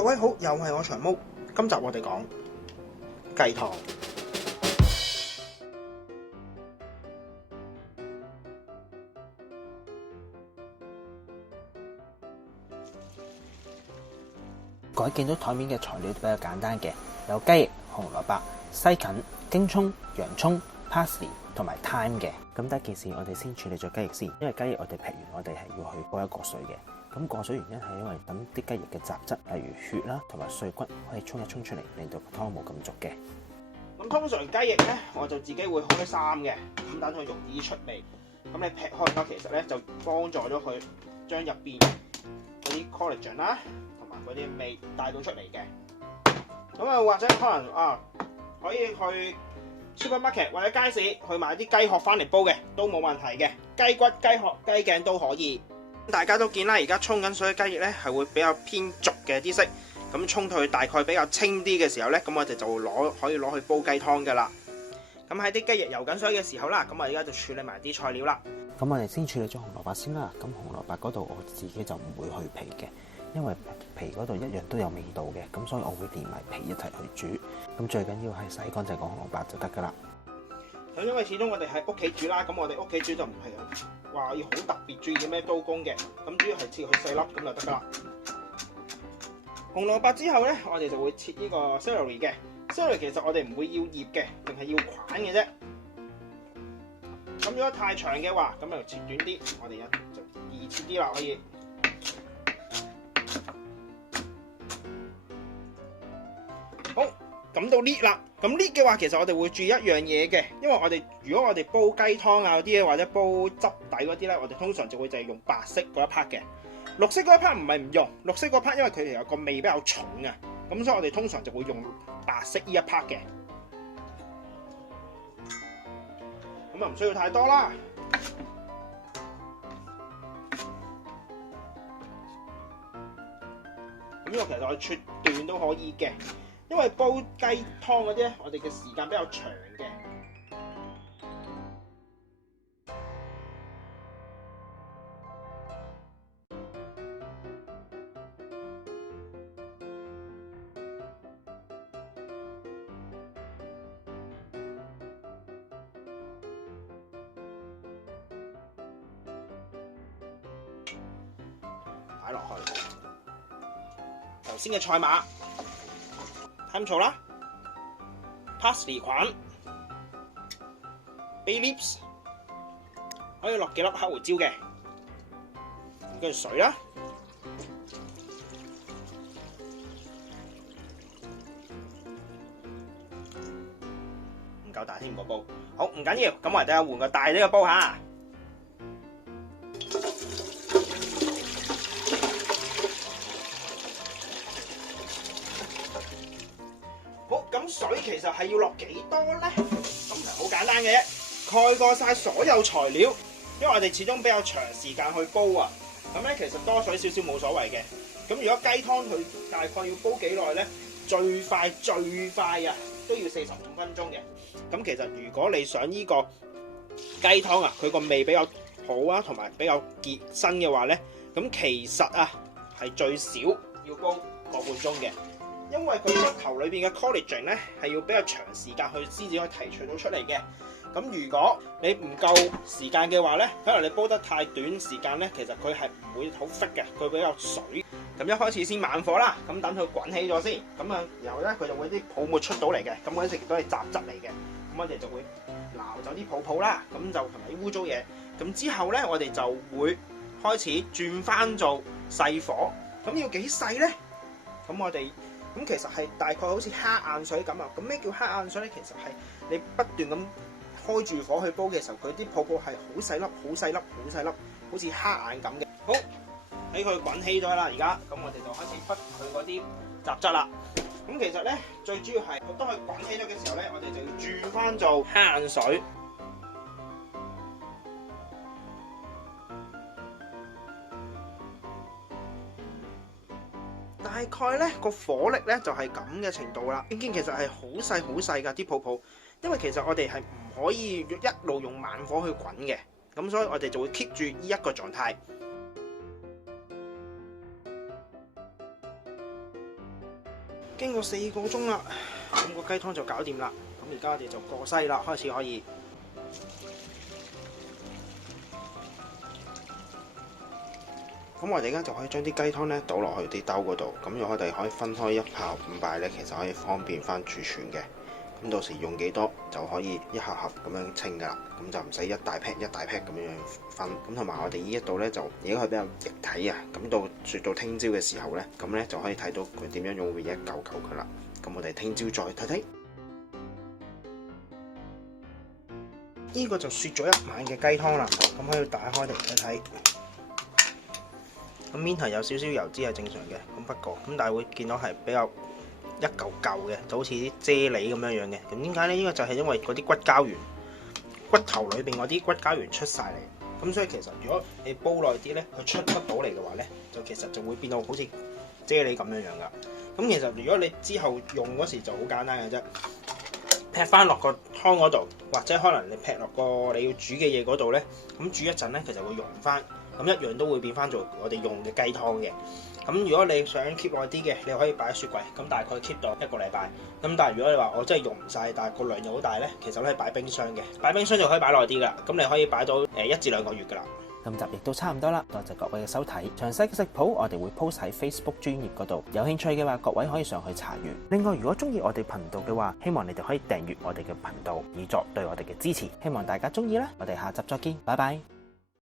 各位好，又係我長毛。今集我哋講雞湯。各位見到台面嘅材料都比較簡單嘅，有雞翼、紅蘿蔔、西芹、京葱、洋葱、parsley 同埋 thyme 嘅。咁第一件事，我哋先處理咗雞翼先，因為雞翼我哋劈完，我哋係要去過一過水嘅。咁過水原因係因為等啲雞翼嘅雜質，例如血啦同埋碎骨，可以沖一沖出嚟，令到個湯冇咁濁嘅。咁通常雞翼咧，我就自己會開3嘅，咁等佢容易出味。咁你劈開咗，其實咧就幫助咗佢將入邊嗰啲 collagen 啦，同埋嗰啲味帶到出嚟嘅。咁啊，或者可能可以去 supermarket 或者街市去買啲雞殼翻嚟煲嘅，都冇問題嘅。雞骨、雞殼、雞頸都可以。大家都見啦，而家沖緊水嘅雞翼咧係會比較偏濁嘅啲色，咁沖到佢大概比較清啲嘅時候咧，咁我哋就可以攞去煲雞湯噶啦。咁喺啲雞翼游緊水嘅時候啦，咁我而家就處理埋啲菜料啦。咁我哋先處理咗紅蘿蔔先啦。咁紅蘿蔔嗰度我自己就唔會去皮嘅，因為皮嗰度一樣都有味道嘅，咁所以我會連埋皮一齊去煮。咁最緊要係洗乾淨個紅蘿蔔就得噶啦。咁因為始終我哋喺屋企煮啦，咁我哋屋企煮就唔係話要好特別注意咩刀工嘅，咁主要係切佢細粒咁就得噶啦。紅蘿蔔之後咧，我哋就會切呢個 celery 嘅。celery 其實我哋唔會要葉嘅，淨係要塊嘅啫。咁如果太長嘅話，咁就切短啲，我哋就易切啲啦，可以。好，咁到呢啦。咁呢嘅話，其實我哋會注意一樣嘢嘅，因為如果我哋煲雞湯啊嗰啲嘢，或者煲汁底嗰啲咧，我哋通常就會就係用白色嗰一 part 嘅。綠色嗰一 part 唔係唔用，綠色嗰 part 因為佢哋有個味比較重啊，咁所以我哋通常就會用白色呢一 part 嘅。咁啊唔需要太多啦。咁呢個其實我哋切段都可以嘅。因為煲雞湯嗰啲咧，我哋嘅時間比較長嘅。擺落去頭先嘅菜碼。香草啦 ，parsley 菌 ，bay leaves， 可以落幾粒黑胡椒嘅，跟住水啦，唔夠大添個煲，好唔緊要，咁我哋等下換個大啲嘅煲吓。水其實係要落幾多咧？咁其實好簡單嘅啫，蓋過晒所有材料，因為我哋始終比較長時間去煲啊。咁咧其實多水少少冇所謂嘅。咁如果雞湯佢大概要煲幾耐咧？最快啊都要45分鐘嘅。咁其實如果你想呢個雞湯啊，佢個味比較好啊，同埋比較結身嘅話咧，咁其實啊係最少要煲個半鐘嘅。因為佢骨頭裏邊嘅 collagen 咧係要比較長時間去先至可以提取到出嚟嘅。咁如果你唔夠時間嘅話咧，可能你煲得太短時間咧，其實佢係唔會好 thick 嘅，佢比較水。咁一開始先慢火啦，咁等佢滾起咗先，咁啊然後咧佢就會啲泡沫出到嚟嘅，咁嗰啲亦都係雜質嚟嘅，咁我哋就會撈走啲泡泡啦，咁就同埋啲污糟嘢。咁之後咧我哋就會開始轉翻做細火，咁要幾細咧？咁我哋咁其實係大概好似蝦眼水咁啊！咁咩叫蝦眼水咧？其實係你不斷咁開住火去煲嘅時候，佢啲泡泡係好細粒、好細粒、好細粒，好似蝦眼咁嘅。好，喺佢滾起咗啦，而家咁我哋就開始滗佢嗰啲雜質啦。咁其實咧最主要係當佢滾起咗嘅時候咧，我哋就要轉翻做蝦眼水。大概咧個火力咧就係咁嘅程度啦。已經其實係好細好細㗎啲泡泡，因為其實我哋係唔可以一路用慢火去滾嘅，咁所以我哋就會 keep 住呢一個狀態。經過4個鐘啦，咁個雞湯就搞掂啦。咁而家我哋就過篩啦，開始可以。咁我哋而家就可以將啲雞湯咧倒落去啲兜嗰度，咁我哋可以分開一泡5擺咧，其實可以方便翻儲存嘅。咁到時用幾多就可以一盒盒咁樣清噶啦，咁就唔使一大 pack 咁樣分。咁同埋我哋呢一度咧就而家佢比較液體啊，咁到説到聽朝嘅時候咧，咁咧就可以睇到佢點樣用會一嚿嚿噶啦。咁我哋聽朝再睇睇。呢個就雪咗一晚嘅雞湯啦，咁可以打開嚟睇睇。咁面係有少少油脂係正常嘅，咁不過咁但係會見到係比較一嚿嚿嘅，就好似啲啫喱咁樣樣嘅。咁點解呢？呢個就係因為嗰啲骨膠原，骨頭裏邊嗰啲骨膠原出晒嚟。咁所以其實如果你煲耐啲呢，佢出不到嚟嘅話呢，就其實就會變到好似啫喱咁樣樣噶。咁其實如果你之後用嗰時就好簡單嘅啫，劈翻落個湯嗰度，或者可能你劈落個你要煮嘅嘢嗰度呢，咁煮一陣呢，其實會溶翻。咁一樣都會變翻做我哋用嘅雞湯嘅。咁如果你想 keep 耐啲嘅，你可以擺喺雪櫃，咁大概 keep 到1個禮拜。咁但係如果你話我真係用唔晒，但係個量又好大呢，其實你可以擺冰箱嘅，擺冰箱就可以擺耐啲噶。咁你可以擺到1至2個月噶啦。今集亦都差唔多啦，多謝各位嘅收睇。詳細嘅食譜我哋會 post 喺 Facebook 專頁嗰度，有興趣嘅話，各位可以上去查閱。另外，如果中意我哋頻道嘅話，希望你哋可以訂閱我哋嘅頻道，以作對我哋嘅支持。希望大家中意啦，我哋下集再見，拜拜。